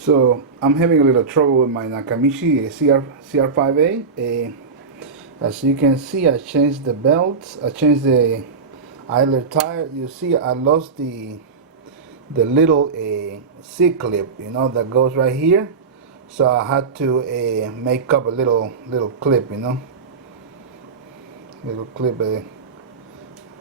So I'm having a little trouble with my Nakamichi CR5A. As you can see, I changed the belts. I changed the idler tire. You see, I lost the little C clip, that goes right here. So I had to make up a little clip, little clip,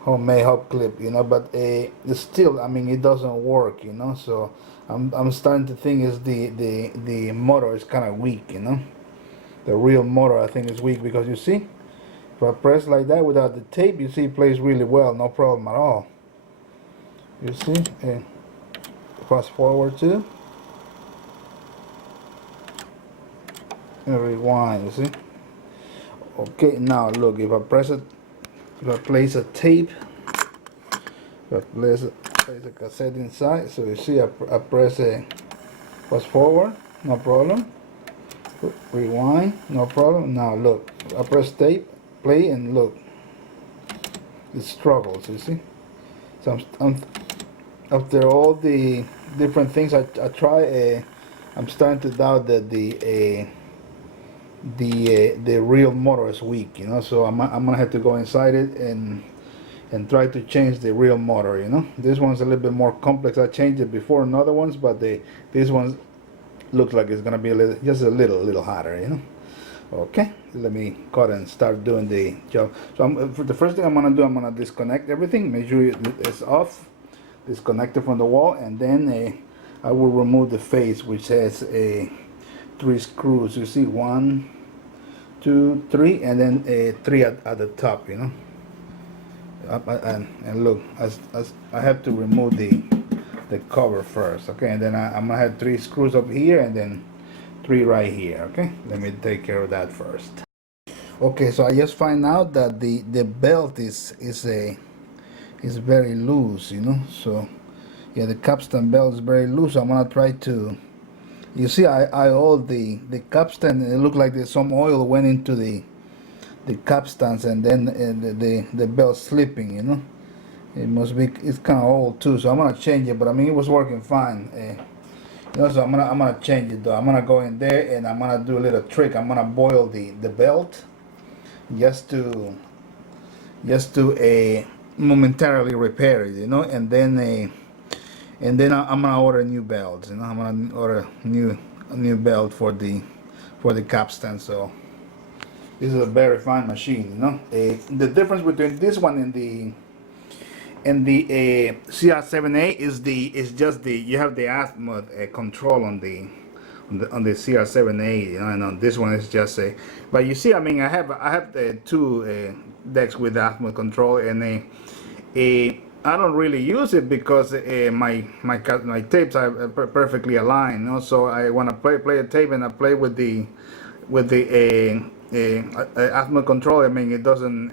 homemade hub clip, but it's still, I mean, it doesn't work, so I'm starting to think is the motor is kind of weak, the real motor I think is weak, because you see, if I press like that without the tape, you see it plays really well, no problem at all. You see, fast forward to and rewind, you see. Okay, now look, if I press it, if I place a tape, if I place a cassette inside, so you see I press a fast forward, no problem. Rewind, no problem. Now look, I press tape, play, and look, it struggles, you see. So after all the different things I try, I'm starting to doubt that the real motor is weak, so I'm gonna have to go inside it and try to change the real motor, This one's a little bit more complex. I changed it before in other ones, but this one looks like it's gonna be just a little hotter, Okay, let me cut and start doing the job. So for the first thing I'm gonna do, I'm gonna disconnect everything, make sure it's off, disconnect it from the wall, and then I will remove the face, which has 3 screws. You see, 1, 2, 3, and then 3 at the top, and look, as I have to remove the cover first, okay, and then I'm gonna have 3 screws up here and then 3 right here. Okay, let me take care of that first. Okay, so I just find out that the belt is very loose, so yeah, the capstan belt is very loose. So I'm gonna try to, you see, I oiled the capstan, and it looked like there's some oil went into the capstans, and then the belt slipping, It must be, it's kind of old too, so I'm gonna change it. But I mean, it was working fine, so I'm gonna change it though. I'm gonna go in there and I'm gonna do a little trick. I'm gonna boil the belt just to momentarily repair it, and then I'm gonna order new belts. I'm gonna order a new belt for the capstan. So this is a very fine machine, The difference between this one and the CR-7A is just you have the azimuth control on the CR-7A, and on this one is just a. But you see, I mean, I have the 2 decks with azimuth control, and I don't really use it because my tapes are perfectly aligned, So I want to play a tape, and I play with the azimuth control. I mean, it doesn't.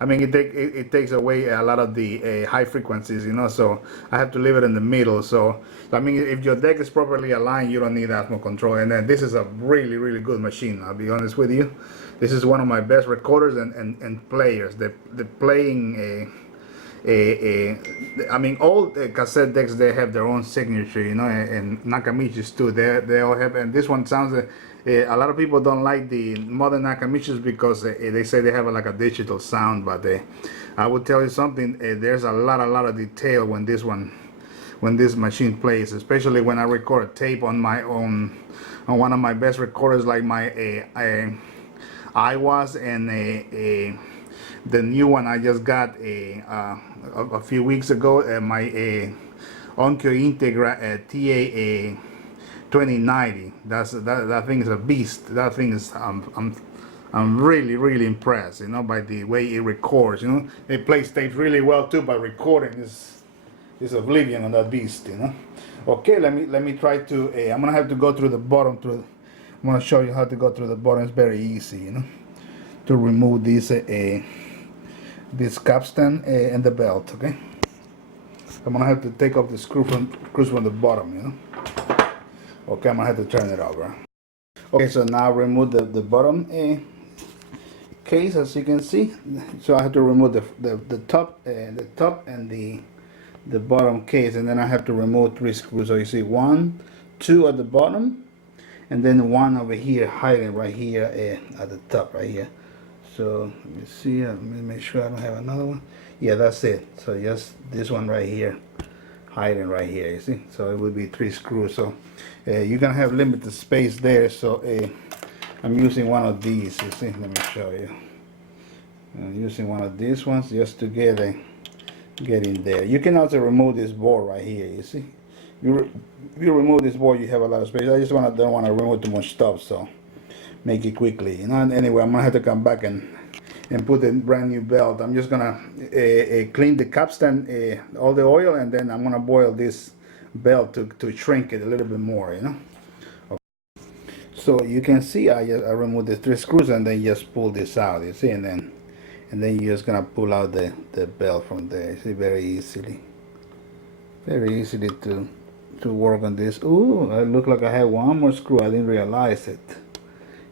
I mean, it takes away a lot of the high frequencies, So I have to leave it in the middle. So I mean, if your deck is properly aligned, you don't need azimuth control. And then this is a really good machine. I'll be honest with you. This is one of my best recorders and players. The playing. I mean, all cassette decks, they have their own signature, and Nakamichi's too. They all have, and this one sounds. A lot of people don't like the modern Nakamichis because they say they have like a digital sound, but I will tell you something. There's a lot of detail when this machine plays, especially when I record a tape on one of my best recorders, like my iWAS and the new one I just got a few weeks ago, my Onkyo Integra TA 2090. That thing is a beast. That thing is I'm really impressed, by the way it records. It plays tapes really well too, but recording is oblivion on that beast. Okay, let me try to. I'm gonna have to go through the bottom. I'm gonna show you how to go through the bottom. It's very easy, to remove this capstan and the belt. Okay, I'm gonna have to take off the screws from the bottom. Okay, I'm gonna have to turn it over. Okay, so now remove the bottom case, as you can see. So I have to remove the top and the bottom case, and then I have to remove 3 screws. So you see 1, two at the bottom, and then one over here hiding right here at the top right here. So let me see, let me make sure I don't have another one. Yeah, that's it. So just this one right here hiding right here, you see. So it would be 3 screws. So you're gonna have limited space there, so I'm using one of these, you see. Let me show you. I'm using one of these ones just to get in there. You can also remove this board right here, you see. If you remove this board, you have a lot of space. I just don't want to remove too much stuff, so make it quickly, you know. And anyway, I'm gonna have to come back and put a brand new belt. I'm just gonna clean the capstan, all the oil, and then I'm gonna boil this belt to shrink it a little bit more, you know. Okay. So you can see I removed the 3 screws and then just pull this out, you see, and then you're just gonna pull out the belt from there. You see, very easily to work on this. Ooh, I look like I have one more screw. I didn't realize it.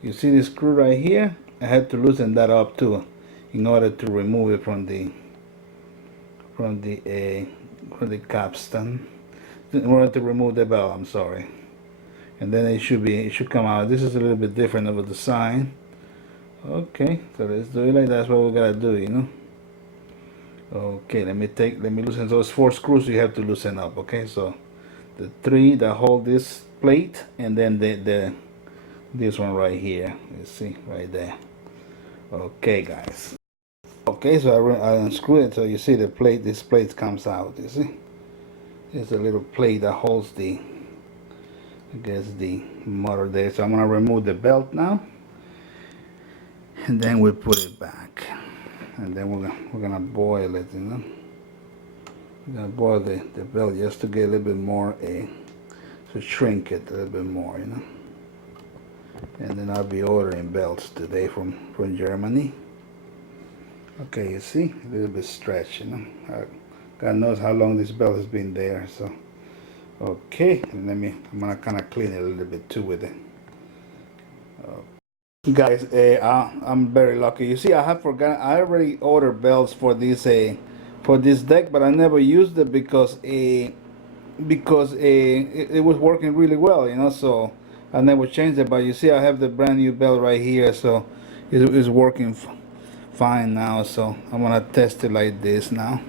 You see this screw right here? I had to loosen that up too in order to remove it from the capstan. In order to remove the belt, I'm sorry. And then it should come out. This is a little bit different of a design. Okay, so let's do it like that's what we gotta do, you know. Okay, let me loosen those 4 screws you have to loosen up. Okay, so the 3 that hold this plate, and then this one right here, you see right there. Okay, guys. Okay, so I unscrew it, so you see the plate, this plate comes out, you see. There's a little plate that holds the, I guess, the motor there. So I'm gonna remove the belt now, and then we put it back, and then we're gonna boil it, you know. We're gonna boil the belt just to get a little bit more, to shrink it a little bit more, you know. And then I'll be ordering belts today from Germany. Okay, you see, a little bit stretched, you know. God knows how long this belt has been there. So, okay, and I'm gonna kind of clean it a little bit too with it. Guys, I'm very lucky. You see, I already ordered belts for this deck, but I never used it because it was working really well, you know. So I never changed it. But you see, I have the brand new belt right here, so it's working fine now. So I'm gonna test it like this now.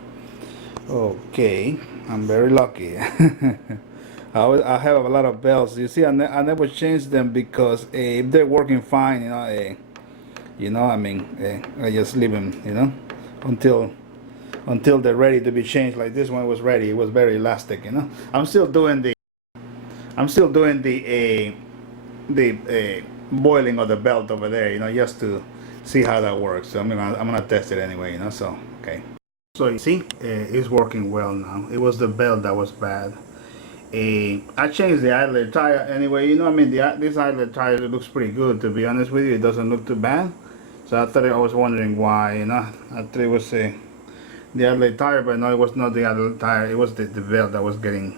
Okay, I'm very lucky. I have a lot of belts. You see, I never changed them because if they're working fine, you know, I mean, I just leave them, you know, until they're ready to be changed. Like this one was ready; it was very elastic, you know. I'm still doing the boiling of the belt over there, you know, just to see how that works. So I'm gonna test it anyway, you know. So okay. So you see, it's working well now. It was the belt that was bad. I changed the idler tire anyway. You know, I mean, this idler tire looks pretty good, to be honest with you. It doesn't look too bad. So I was wondering why, you know. I thought it was the idler tire, but no, it was not the idler tire. It was the belt that was getting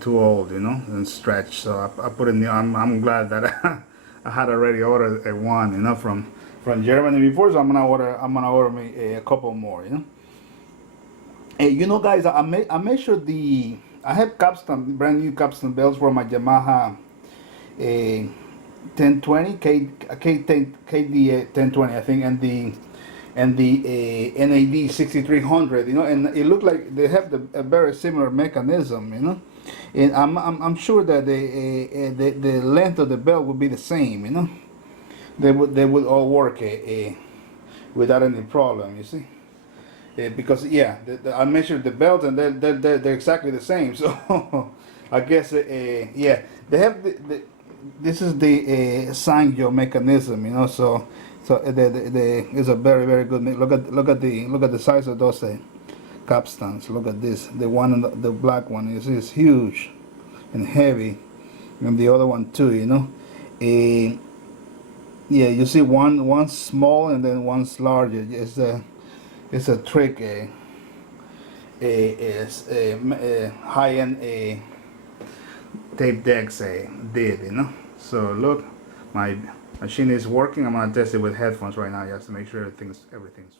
too old, you know, and stretched. So I put in the. I'm glad that I had already ordered one, you know, from Germany before. So I'm gonna order me a couple more, you know. You know, guys, I made sure I have capstan, brand new capstan belts for my Yamaha 1020 KD 1020, I think, and the NAD 6300, you know, and it looked like they have a very similar mechanism, you know, and I'm sure that the length of the belt would be the same, you know. They would all work without any problem, you see. Because yeah, I measured the belt and they're exactly the same. So I guess yeah, they have this is the Sangyo mechanism, you know. So it's a very good. Look at the size of those capstans. Look at this. The one the black one is huge and heavy, and the other one too, you know. Yeah, you see one small and then one's larger. It's a trick high-end tape decks did, you know. So look, my machine is working. I'm gonna test it with headphones right now just to make sure everything's